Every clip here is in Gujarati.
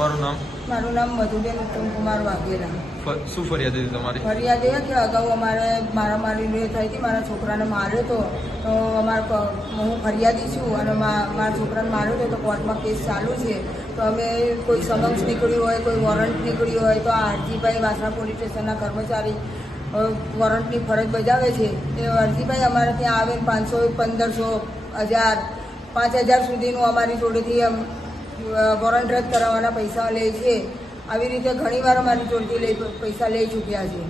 તમારું નામ? મારું નામ મધુબેન ઉત્તમકુમાર વાઘેલા. શું ફરિયાદ હતી તમારી? ફરિયાદ એ કે અગાઉ અમારે મારામારી થઈ હતી મારા છોકરાને માર્યો હતો તો અમારે હું ફરિયાદી છું અને મારા છોકરાને માર્યો હતો તો કોર્ટમાં કેસ ચાલુ છે. તો અમે કોઈ સમક્ષ નીકળ્યું હોય કોઈ વોરંટ નીકળ્યું હોય તો આ અરજીભાઈ વાસણા પોલીસ સ્ટેશનના કર્મચારી વોરંટની ફરજ બજાવે છે. એ અરજીભાઈ અમારે ત્યાં આવે પાંચસો પંદરસો હજાર પાંચ હજાર સુધીનું અમારી જોડેથી વોરંટ રદ કરાવવાના પૈસા લે છે. આવી રીતે ઘણીવાર અમારી ચોરથી લઈ પૈસા લઈ ચૂક્યા છે.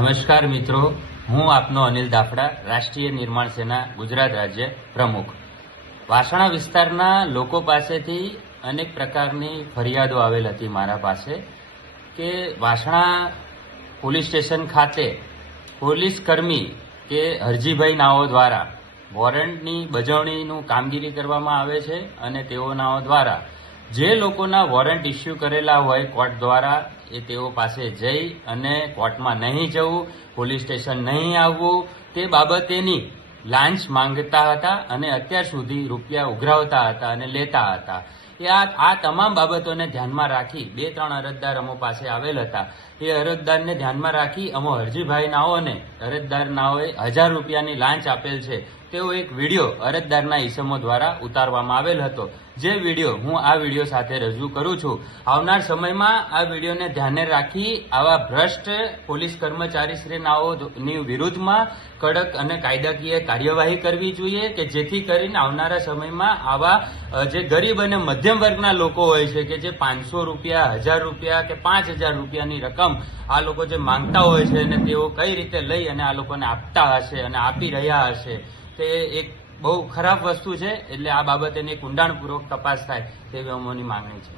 નમસ્કાર મિત્રો, હું આપનો અનિલ દાફડા, રાષ્ટ્રીય નિર્માણ સેના, ગુજરાત રાજ્ય પ્રમુખ. વાસણા વિસ્તારના લોકો પાસેથી અનેક પ્રકારની ફરિયાદો આવેલ હતી મારા પાસે કે વાસણા પોલીસ સ્ટેશન ખાતે પોલીસ કર્મી કે હરજીભાઈ નાઓ દ્વારા વોરંટની બજવણીનું કામગીરી કરવામાં આવે છે અને તેઓ નાઓ દ્વારા જે લોકોના વોરંટ ઇસ્યુ કરેલા હોય કોર્ટ દ્વારા એ તેઓ પાસે જઈ અને કોર્ટમાં નહીં જવું, પોલીસ સ્ટેશન નહીં આવવું, તે બાબતેની લાંચ માંગતા હતા અને અત્યાર સુધી રૂપિયા ઉઘરાવતા હતા અને લેતા હતા. એ આ તમામ બાબતોને ધ્યાનમાં રાખી બે, ત્રણ અરજદાર અમો પાસે આવેલ હતા. એ અરજદારને ધ્યાનમાં રાખી અમો હરજીભાઈ નાઓને, અરજદાર નાઓએ હજાર રૂપિયાની લાંચ આપેલ છે. તેવો એક વીડિયો અરજદારના ઈસમો દ્વારા ઉતારવામાં આવેલ હતો. જે વીડિયો હું આ વીડિયો સાથે રજૂ કરું છું. આવનાર સમયમાં આ વિડીયોને ધ્યાને રાખી આવા ભ્રષ્ટ પોલીસ કર્મચારીશ્રીનાઓની વિરુદ્ધમાં કડક અને કાયદાકીય કાર્યવાહી કરવી જોઈએ કે જેથી કરીને આવનારા સમયમાં આવા જે ગરીબ અને મધ્યમ વર્ગના લોકો હોય છે કે જે પાંચસો રૂપિયા, હજાર રૂપિયા કે પાંચ હજાર રૂપિયાની રકમ આ લોકો જે માંગતા હોય છે અને તેઓ કઈ રીતે લઈ અને આ લોકોને આપતા હશે અને આપી રહ્યા હશે. તે એક બહુ ખરાબ વસ્તુ છે, એટલે આ બાબતેની એક ઊંડાણપૂર્વક તપાસ થાય તેવી અમોની માંગણી છે.